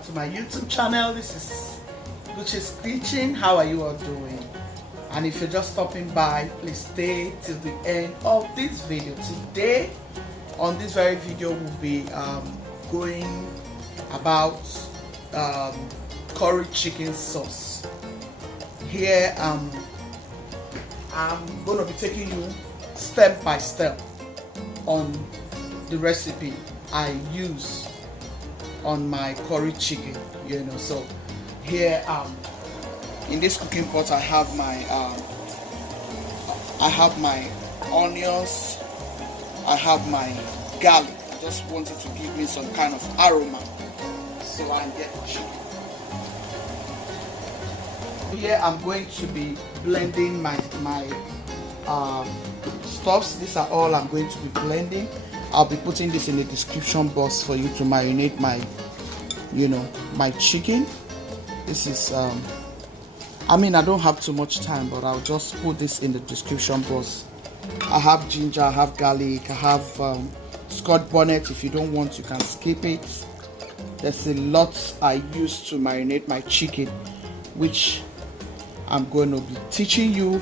back to my YouTube channel. This is Gucci's Kitchen. How are you all doing? And if you're just stopping by, please stay till the end of this video. Today on this very video we'll be going about curry chicken sauce. Here I'm going to be taking you step by step on the recipe I use on my curry chicken, you know. So here in this cooking pot I have my onions, I have my garlic. I just wanted to give me some kind of aroma so I get the chicken. Here I'm going to be blending my stuffs. These are all I'm going to be blending. I'll be putting this in the description box for you to marinate my, my chicken. This is I don't have too much time, but I'll just put this in the description box. I have ginger, I have garlic, I have Scotch bonnet. If you don't want, you can skip it. There's a lot I use to marinate my chicken, which I'm going to be teaching you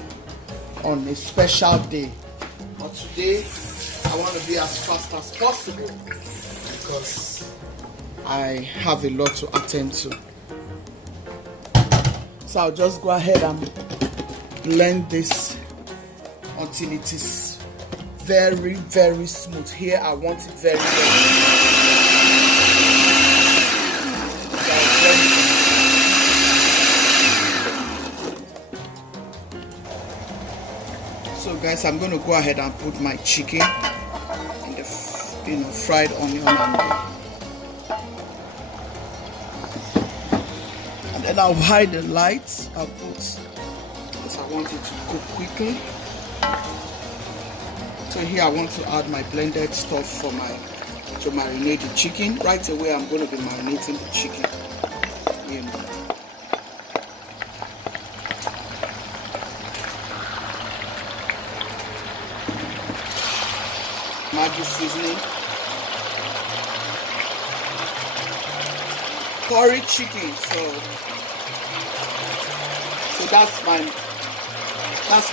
on a special day. But today I want to be as fast as possible because I have a lot to attend to. So I'll just go ahead and blend this until it is very, very smooth. Here I want it very, very smooth. So guys, I'm going to go ahead and put my chicken in the fried onion and then I'll hide the lights. I'll put, because I want it to cook quickly. So here I want to add my blended stuff to marinate the chicken. Right away I'm going to be marinating the chicken. Maggie seasoning, curry chicken. So that's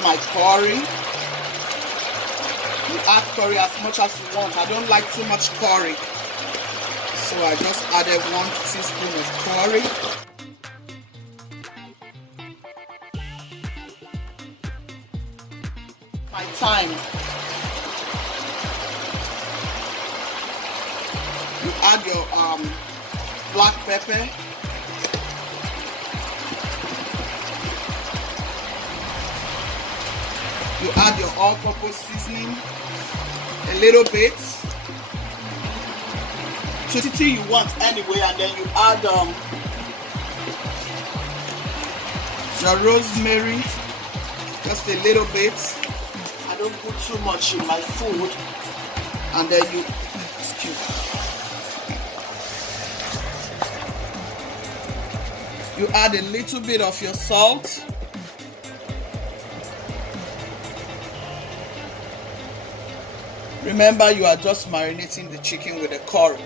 my curry. You add curry as much as you want. I don't like too much curry, so I just added 1 teaspoon of curry. My thyme. You add your black pepper. You add your all-purpose seasoning, a little bit, to you want anyway, and then you add your rosemary, just a little bit. I don't put too much in my food, and then you add a little bit of your salt. Remember, you are just marinating the chicken with the curry.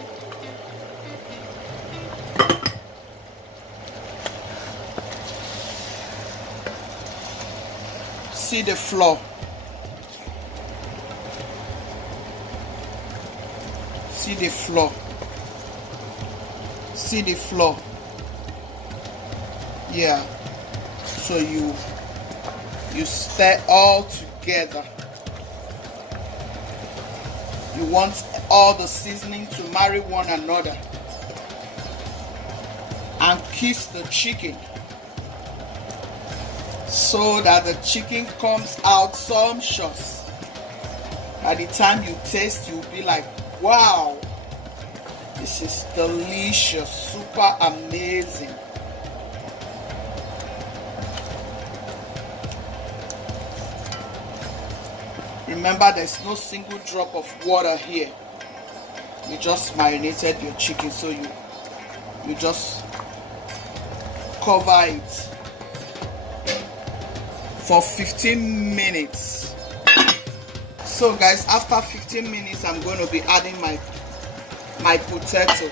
See the flour. See the flour. See the flour. Yeah. So you stir all together. You want all the seasoning to marry one another and kiss the chicken so that the chicken comes out sumptuous. By the time you taste, you'll be like, wow, this is delicious, super amazing. Remember, there's no single drop of water here. You just marinated your chicken, so you just cover it for 15 minutes. So guys, after 15 minutes I'm going to be adding my potato.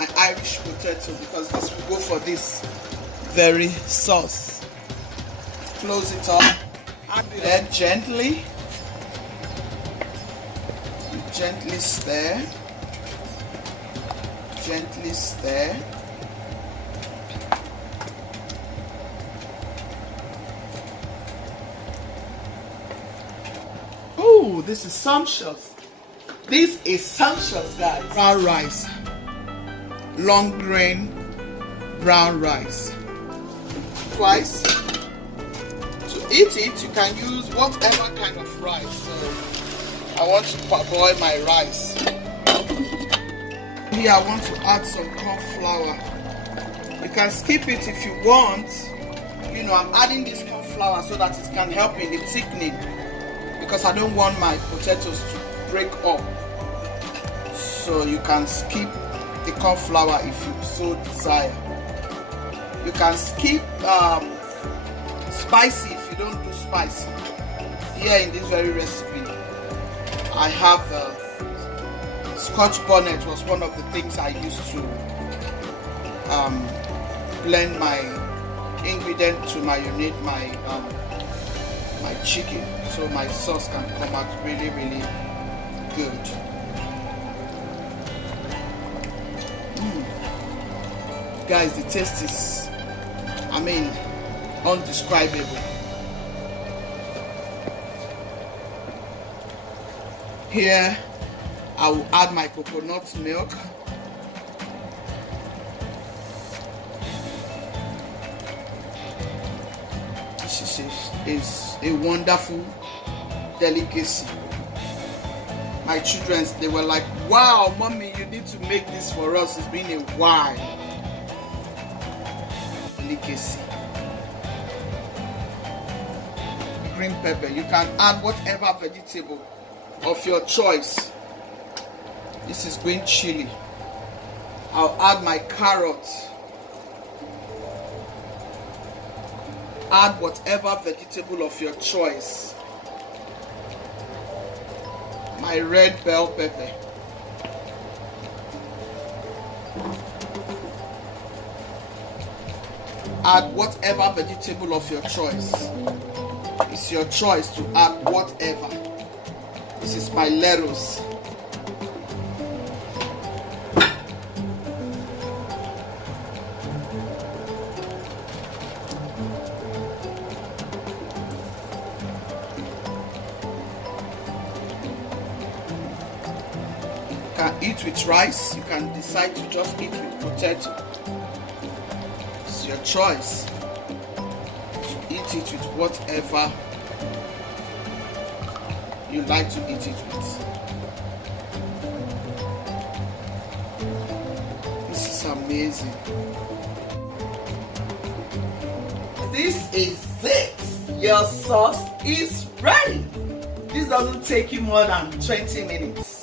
my Irish potato, because this will go for this very sauce. Close it up. Then gently stir. Gently stir. Oh, this is sumptuous. This is sumptuous, guys. Brown rice. Long grain brown rice. Twice. To eat it, you can use whatever kind of rice. So I want to boil my rice. Here I want to add some corn flour. You can skip it if you want. You know, I'm adding this corn flour so that it can help in the thickening, because I don't want my potatoes to break up. So you can skip the corn flour if you so desire. You can skip spicy if you don't do spicy. Here in this very recipe, I have Scotch burnet was one of the things I used to blend my ingredient to marinate my my chicken, so my sauce can come out really good. Guys, the taste is, I mean, undescribable. Here I will add my coconut milk. This is a wonderful delicacy. My children, they were like, wow, mommy, you need to make this for us. It's been a while. Delicacy. Green pepper. You can add whatever vegetable of your choice. This is green chili. I'll add my carrot. Add whatever vegetable of your choice. My red bell pepper. Add whatever vegetable of your choice. It's your choice to add whatever. This is my lettuce. You can eat with rice. You can decide to just eat with potato. It's your choice. Eat it with whatever you like to eat it with. This is amazing. This is it. Your sauce is ready. This doesn't take you more than 20 minutes.